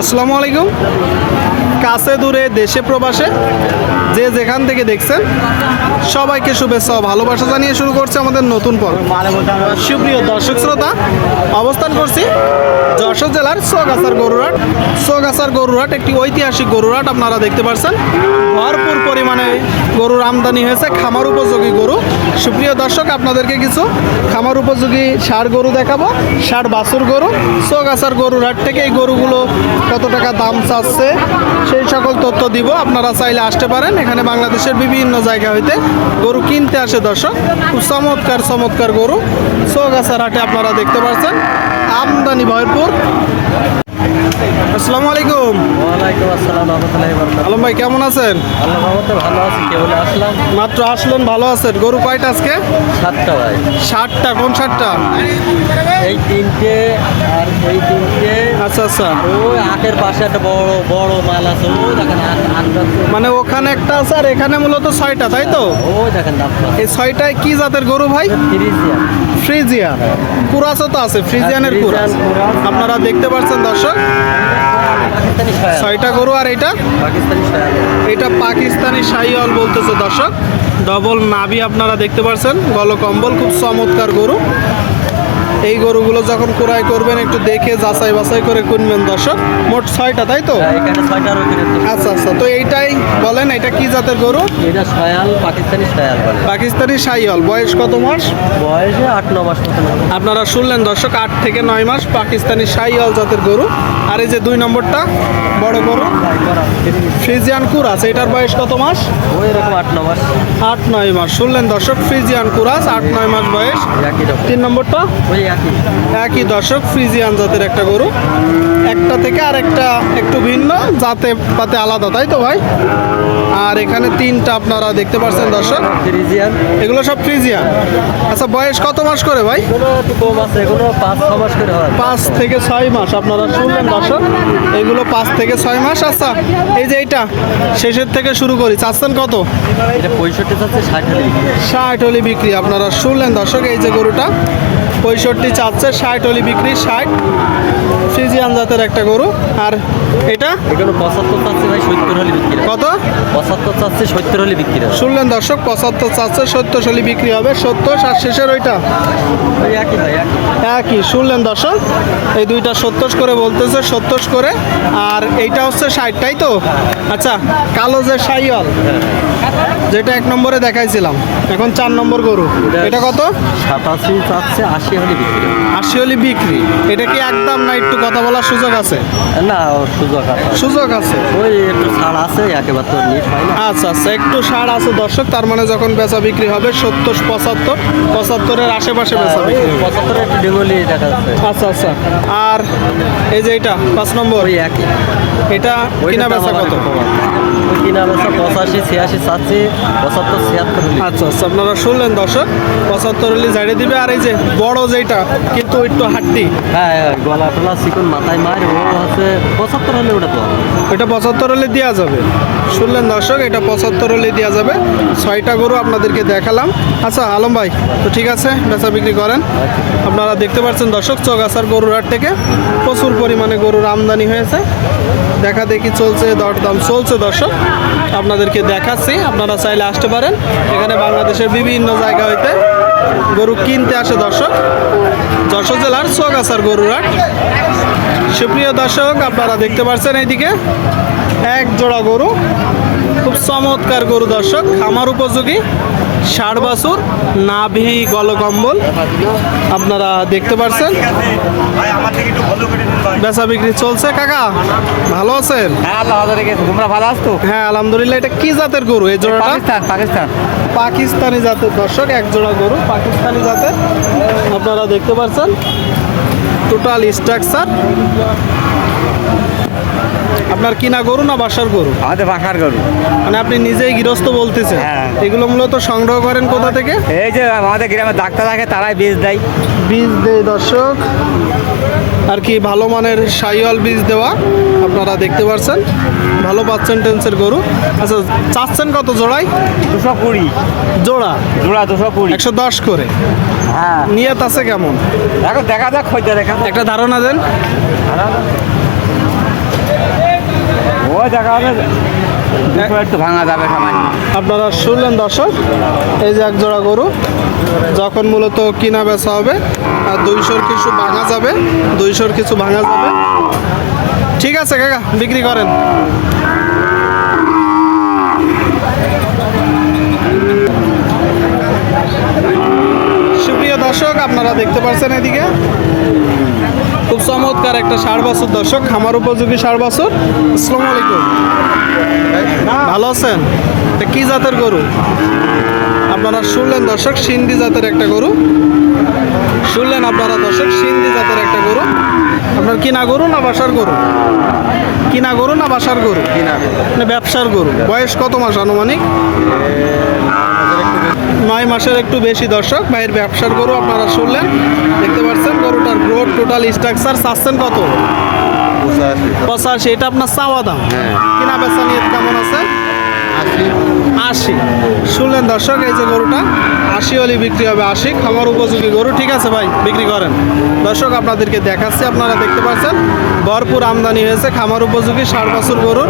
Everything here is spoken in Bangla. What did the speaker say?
আসসালামু আলাইকুম। কাছে দূরে দেশে প্রবাসে, যে যেখান থেকে দেখছেন, সবাইকে শুভেচ্ছা ভালোবাসা জানিয়ে শুরু করছে আমাদের নতুন পর্ব। সুপ্রিয় দর্শক শ্রোতা, অবস্থান করছি যশোর জেলার সোগাছার গরুরাট সোগাছার গরুরাট একটি ঐতিহাসিক গরুরাট আপনারা দেখতে পাচ্ছেন ভরপুর পরিমাণে গরুর আমদানি হয়েছে, খামার উপযোগী গরু। সুপ্রিয় দর্শক, আপনাদেরকে কিছু খামার উপযোগী সার গরু দেখাবো। সার বাছুর গরু। সোগাছার গরুর হাট থেকে এই গরুগুলো কত টাকা দাম চাচ্ছে সেই সকল তথ্য দিব। আপনারা চাইলে আসতে পারেন। এখানে বাংলাদেশের বিভিন্ন জায়গা হইতে গরু কিনতে আসে দর্শক। খুব চমৎকার চমৎকার গরু। সোগাছার হাটে আপনারা দেখতে পাচ্ছেন আমদানি ভরপুর। আসসালামু আলাইকুম। ওয়ালাইকুম আসসালাম রহমতুল্লাহি বরকাত আলম ভাই কেমন আছেন? আল্লাহ রহমতে ভালো আছি কে আসলাম? মাত্র আসলেন ভালো আছেন। গরু কয়টা আজকে? সাতটা ভাই। ষাটটা কোন ষাটটা এই তিনটে আর এই আচ্ছা আচ্ছা। ওই আটের পাশে একটা বড় বড় মাল আছে ওই দেখেন মানে ওখানে একটা আছে আর এখানে মূলত ছয়টা তাই তো? ওই দেখেন এই ছয়টায় কি জাতের গরু ভাই? ফ্রিজিয়ান। কুরাসও তো আছে ফ্রিজিয়ানের কুরাস আপনারা দেখতে পাচ্ছেন দর্শক? ছয়টা গরু আর এটা? এটা পাকিস্তানি শাহিওয়াল বলতেছে দর্শক। ডবল নাভি আপনারা দেখতে পাচ্ছেন। গলকম্বল খুব চমৎকার গরু। এই গরুগুলো যখন ক্রয় করবেন একটু দেখে যাচাই বাছাই করে কিনবেন দর্শক। মোট ছয়টা তাই তো? ওখানে আচ্ছা আচ্ছা তো এইটাই বলেন এটা কি জাতের গরু? এটা শায়াল পাকিস্তানি শায়াল বলে। পাকিস্তানি বয়স কত মাস? বয়সে আট ন মাস আপনারা শুনলেন দর্শক আট থেকে নয় মাস পাকিস্তানি শাহিওয়াল জাতের গরু। আর এই যে দুই নম্বরটা বড় গরু। ফ্রিজিয়ান কুরাস এটার বয়স কত মাস? ওই আট ন মাস। আট নয় মাস। শুনলেন দর্শক ফ্রিজিয়ান কুরাস আট নয় মাস বয়স। তিন নম্বরটা? ওই একই। একই দর্শক ফ্রিজিয়ান জাতের একটা গরু। একটা থেকে আর একটা একটু ভিন্ন জাতে পাতে আলাদা তাই তো ভাই? আর এখানে তিনটা আপনারা দেখতে পাচ্ছেন দর্শক। তিরিশিয়ান এগুলো সব ফ্রিজিয়ান। আচ্ছা বয়স কত মাস করে ভাই? কম আছে এগুলো পাঁচ ছ মাস করে হয়। পাঁচ থেকে ছয় মাস আপনারা শুনলেন দর্শক এগুলো পাঁচ থেকে ছয় মাস। আচ্ছা এই যে এইটা শেষের থেকে শুরু করি। চাচ্ছেন কত? এটা পঁয়ষট্টি চাচ্ছে ষাট হলে বিক্রি। ষাট হলি বিক্রি। আপনারা শুনলেন দর্শক এই যে গরুটা পঁয়ষট্টি চাচ্ছে ষাট অলি বিক্রি ষাট। ফ্রিজিয়ান জাতের একটা গরু। আর এটা? এগুলো পঁচাত্তর চাচ্ছে ভাই সত্তর হলে হয়। কত? পঁচাত্তর চাচ্ছে সত্তর হলে বিক্রি হয়। শুনলেন দর্শক পঁচাত্তর চাচ্ছে সত্তর হলি বিক্রি হবে। সত্তর আর শেষের ওইটা? একই ভাই একই। শুনলেন দর্শক এই দুইটা সত্তর করে বলতেছে সত্তর করে। আর এইটা হচ্ছে ষাটটাই তো? আচ্ছা কালো যে সাইয়াল যেটা এক নম্বরে দেখাইছিলাম এখন চার নম্বর গরু। এটা কত? সাতাশি চাচ্ছে আশি হলে বিক্রি আশি হলি বিক্রি। এটা কি একদম না একটু কথা বলার সুযোগ আছে? না সুযোগ আছে। সুযোগ আছে। ওই একটু ছাড় আছে একেবারে তো নিট হয় না। আচ্ছা আচ্ছা একটু সার আছে দর্শক তার মানে যখন বেচা বিক্রি হবে সত্তর পঁচাত্তর পঁচাত্তরের আশেপাশে বেচা বিক্রি পঁচাত্তরের একটু ডেঙ্গলি দেখা যাচ্ছে। আচ্ছা আচ্ছা আর এই যে এটা পাঁচ নম্বর ওই একই। এটা কিনা বেচা কত? কিনা বেচা পঁচাশি ছিয়াশি চাচ্ছে পঁচাত্তর ছিয়াত্তর আচ্ছা আচ্ছা আপনারা শুনলেন দর্শক পঁচাত্তর হলে দিবে আর এই যে বড় যেটা কিন্তু একটু হাড্ডি। হ্যাঁ গলা টলা চিকন মাথায় মার ও হচ্ছে পঁচাত্তর হলে ওটা তো এটা পঁচাত্তর হলে দেওয়া যাবে। শুনলেন দর্শক এটা পঁচাত্তর হলে দেওয়া যাবে। ছয়টা গরু আপনাদেরকে দেখালাম। আচ্ছা আলম ভাই তো ঠিক আছে বেচা বিক্রি করেন। আপনারা দেখতে পাচ্ছেন দর্শক চৌগাছার গরুর হাট থেকে প্রচুর পরিমাণে গরুর আমদানি হয়েছে। দেখা দেখি চলছে, দরদাম চলছে দর্শক। আপনাদেরকে দেখাচ্ছি, আপনারা চাইলে আসতে পারেন। এখানে বাংলাদেশের বিভিন্ন জায়গা হইতে গরু কিনতে আসে দর্শক। যশোর জেলার চৌগাছার গরুর হাট সুপ্রিয় দর্শক, আপনারা দেখতে পাচ্ছেন এইদিকে এক জোড়া গরু। খুব চমৎকার গরু দর্শক, খামার উপযোগী। ষাট বাছুর নাভি গলকম্বল আপনারা দেখতে পাচ্ছেন বেচা বিক্রি চলছে কাকা ভালো আছেন? হ্যাঁ তোমরা ভালো আসতো হ্যাঁ আলহামদুলিল্লাহ এটা কি জাতের গরু এই জোড়াটা? পাকিস্তান পাকিস্তান। পাকিস্তানি জাতের দর্শক এক জোড়া গরু পাকিস্তানি জাতের। আপনারা দেখতে পাচ্ছেন টোটাল স্ট্রাকচার আপনার কিনা গরু না বাসার গরু? আমাদের পাখার গরু। মানে আপনি নিজেই গৃহস্থ বলতেছেন। হ্যাঁ। এগুলো মূলত সংগ্রহ করেন কোথা থেকে? এই যে আমাদের গ্রামে ডাক্তার থাকে তারাই বীজ দেয়। বীজ দেয় দর্শক। আর কি ভালো মানের সাইওয়াল বীজ দেওয়া আপনারা দেখতে পাচ্ছেন ভালো পার্সেন্টেন্সের গরু। আচ্ছা চাচ্ছেন কত জোড়াই দুশো কুড়ি। জোড়া? জোড়া দুশো কুড়ি। একশো দশ করে। হ্যাঁ। নিয়ত আছে কেমন? এখন দেখা যাক খোঁজা দেখা একটা ধারণা দেন। ওই দেখা হবে। একটু ভাঙা যাবে সামান্য। আপনারা শুনলেন দর্শক এই যে এক জোড়া গরু যখন মূলত কিনা বেচা হবে আর দুইশোর কিছু ভাঙা যাবে দুইশোর কিছু ভাঙা যাবে। ঠিক আছে কাকা বিক্রি করেন। সুপ্রিয় দর্শক আপনারা দেখতে পাচ্ছেন এদিকে। চমৎকার একটা ষাট বছর দর্শক, খামার উপযোগী ষাট বছর আসসালামু আলাইকুম। ভালো আছেন? কি জাতের গরু? আপনারা শুনলেন দর্শক, সিন্ধি জাতের একটা গরু। শুনলেন আপনারা দর্শক, সিন্ধি জাতের কিনা গরু না বাসার গরু? কিনা গরু না বাসার গরু? না ব্যবসার গরু? বয়স কত মাস আনুমানিক? নয় মাসের একটু বেশি দর্শক ভাইয়ের ব্যবসার গরু আপনারা শুনলেন। দেখতে পাচ্ছেন গরুটার গ্রোথ টোটাল স্ট্রাকচার চাচ্ছেন কত? পঁচাশি। এটা আপনার চাওয়া দাম। কিনা বেচা নিয়ে কেমন আছে? আশি। শুনলেন দর্শক, এই যে গরুটা, আশি হলে বিক্রি হবে আশি। খামার উপযোগী গরু, ঠিক আছে ভাই? বিক্রি করেন। দর্শক, আপনাদেরকে দেখাচ্ছি, আপনারা দেখতে পাচ্ছেন, ভরপুর আমদানি হয়েছে, খামার উপযোগী, ষাট বছর গরুর।